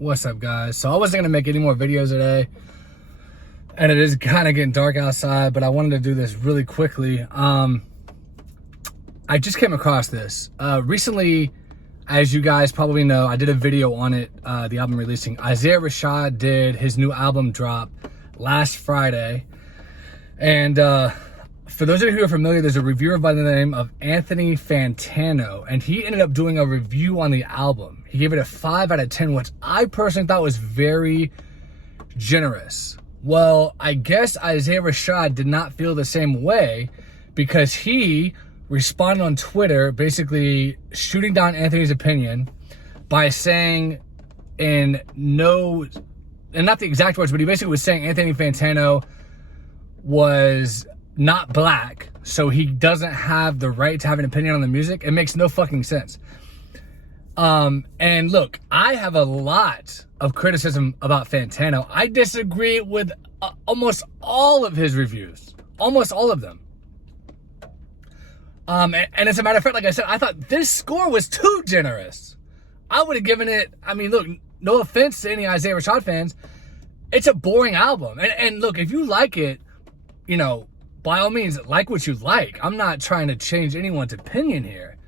What's up, guys? So I wasn't gonna make any more videos today, and it is kind of getting dark outside, but I wanted to do this really quickly. I just came across this recently. As you guys probably know, I did a video on it, the album releasing. Isaiah Rashad did his new album drop last Friday, and for those of you who are familiar, there's a reviewer by the name of Anthony Fantano, and he ended up doing a review on the album. He gave it a 5 out of 10, which I personally thought was very generous. Well, I guess Isaiah Rashad did not feel the same way, because he responded on Twitter, basically shooting down Anthony's opinion by saying and not the exact words, but he basically was saying Anthony Fantano was not black, so he doesn't have the right to have an opinion on the music. It makes no fucking sense. And look, I have a lot of criticism about Fantano. I disagree with almost all of his reviews, almost all of them. And as a matter of fact, like I said, I thought this score was too generous. I would have given it, I mean, look, no offense to any Isaiah Rashad fans, it's a boring album. And look, if you like it, you know, by all means, like what you like. I'm not trying to change anyone's opinion here.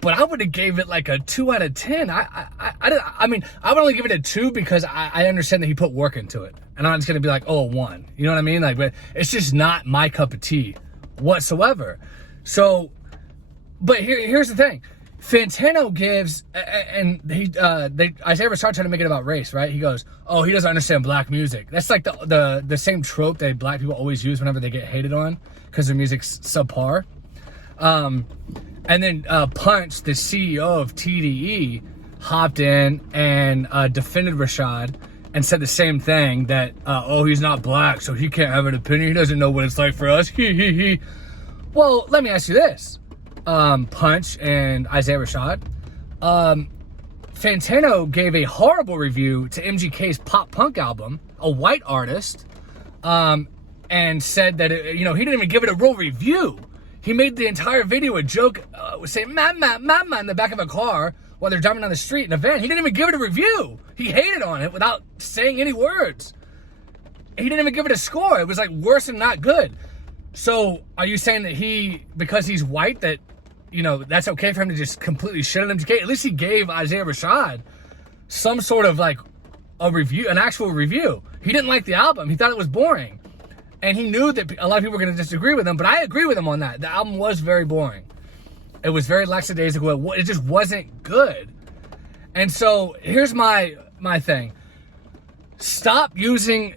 But I would have gave it like a 2 out of 10. I mean, I would only give it a 2 because I understand that he put work into it. And I'm just going to be like, oh, 1. You know what I mean? Like, but it's just not my cup of tea whatsoever. So, but here's the thing. Fantano gives, and Isaiah Rashad tried to make it about race, right? He goes, oh, he doesn't understand black music. That's like the same trope that black people always use whenever they get hated on because their music's subpar. And then Punch, the CEO of TDE, hopped in and defended Rashad and said the same thing, that, oh, he's not black, so he can't have an opinion. He doesn't know what it's like for us. Well, let me ask you this. Punch and Isaiah Rashad. Fantano gave a horrible review to MGK's pop punk album, a white artist, and said that, he didn't even give it a real review. He made the entire video a joke, saying "mama" in the back of a car while they're driving down the street in a van. He didn't even give it a review. He hated on it without saying any words. He didn't even give it a score. It was like worse than not good. So are you saying that because he's white, that, that's okay for him to just completely shit on MGK? At least he gave Isaiah Rashad some sort of like a review, an actual review. He didn't like the album. He thought it was boring. And he knew that a lot of people were going to disagree with him, but I agree with him on that. The album was very boring. It was very lackadaisical. It just wasn't good. And so here's my thing. Stop using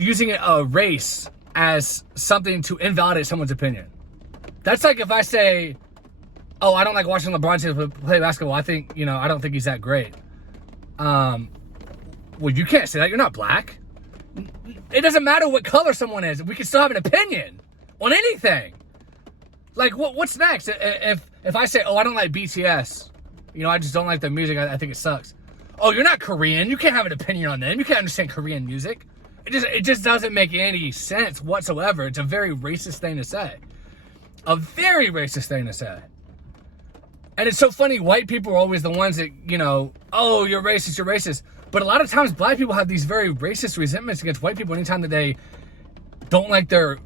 a race as something to invalidate someone's opinion. That's like if I say, oh, I don't like watching LeBron James play basketball. I don't think he's that great. Well, you can't say that. You're not black. It doesn't matter what color someone is. We can still have an opinion on anything. Like, what's next? If I say, oh, I don't like BTS, I just don't like their music. I think it sucks. Oh, you're not Korean. You can't have an opinion on them. You can't understand Korean music. It just doesn't make any sense whatsoever. It's a very racist thing to say. A very racist thing to say. And it's so funny. White people are always the ones that, oh, you're racist, you're racist. But a lot of times, black people have these very racist resentments against white people anytime that they don't like their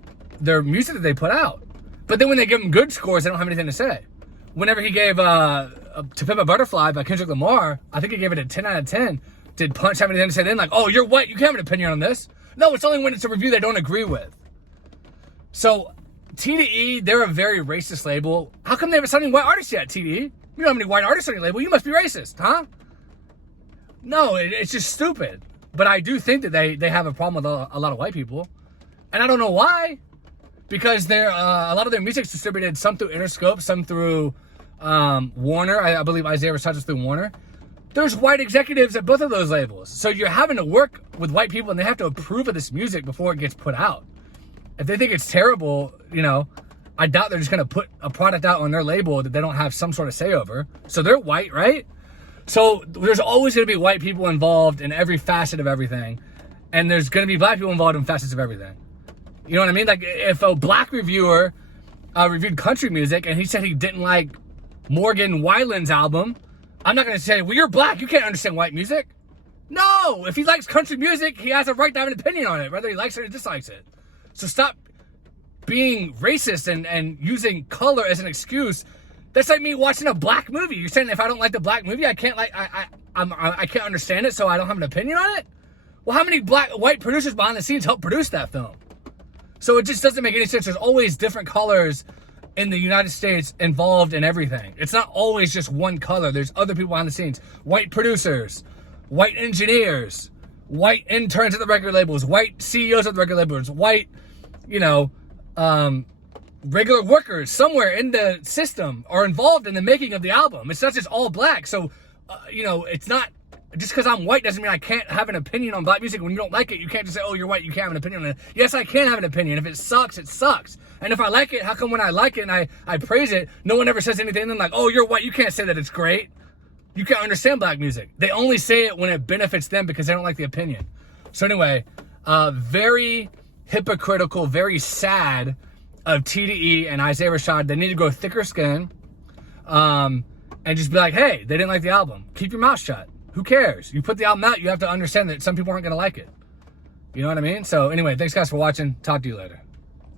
music that they put out. But then when they give them good scores, they don't have anything to say. Whenever he gave To Pimp a Butterfly by Kendrick Lamar, I think he gave it a 10 out of 10. Did Punch have anything to say then? Like, oh, you're white, you can't have an opinion on this. No, it's only when it's a review they don't agree with. So, TDE, they're a very racist label. How come they haven't signed any white artists yet, TDE? You don't have any white artists on your label. You must be racist, huh? No, it's just stupid. But I do think that they have a problem with a lot of white people. And I don't know why. Because a lot of their music's distributed, some through Interscope, some through Warner. I believe Isaiah Rashad is through Warner. There's white executives at both of those labels. So you're having to work with white people, and they have to approve of this music before it gets put out. If they think it's terrible, I doubt they're just going to put a product out on their label that they don't have some sort of say over. So they're white, right? So there's always going to be white people involved in every facet of everything. And there's going to be black people involved in facets of everything. You know what I mean? Like, if a black reviewer reviewed country music and he said he didn't like Morgan Wallen's album, I'm not going to say, well, you're black, you can't understand white music. No! If he likes country music, he has a right to have an opinion on it, whether he likes it or dislikes it. So stop being racist and using color as an excuse. That's like me watching a black movie. You're saying if I don't like the black movie, I can't understand it, so I don't have an opinion on it? Well, how many white producers behind the scenes helped produce that film? So it just doesn't make any sense. There's always different colors in the United States involved in everything. It's not always just one color. There's other people behind the scenes. White producers, white engineers, white interns at the record labels, white CEOs at the record labels, white, regular workers somewhere in the system are involved in the making of the album. It's not just all black. So, it's not, just because I'm white doesn't mean I can't have an opinion on black music. When you don't like it, you can't just say, oh, you're white, you can't have an opinion on it. Yes, I can have an opinion. If it sucks, it sucks. And if I like it, how come when I like it and I praise it, no one ever says anything then like, oh, you're white, you can't say that it's great. You can't understand black music. They only say it when it benefits them because they don't like the opinion. So anyway, very hypocritical, very sad of TDE and Isaiah Rashad. They need to grow thicker skin and just be like, hey, they didn't like the album. Keep your mouth shut. Who cares? You put the album out, you have to understand that some people aren't going to like it. You know what I mean? So anyway, thanks guys for watching. Talk to you later.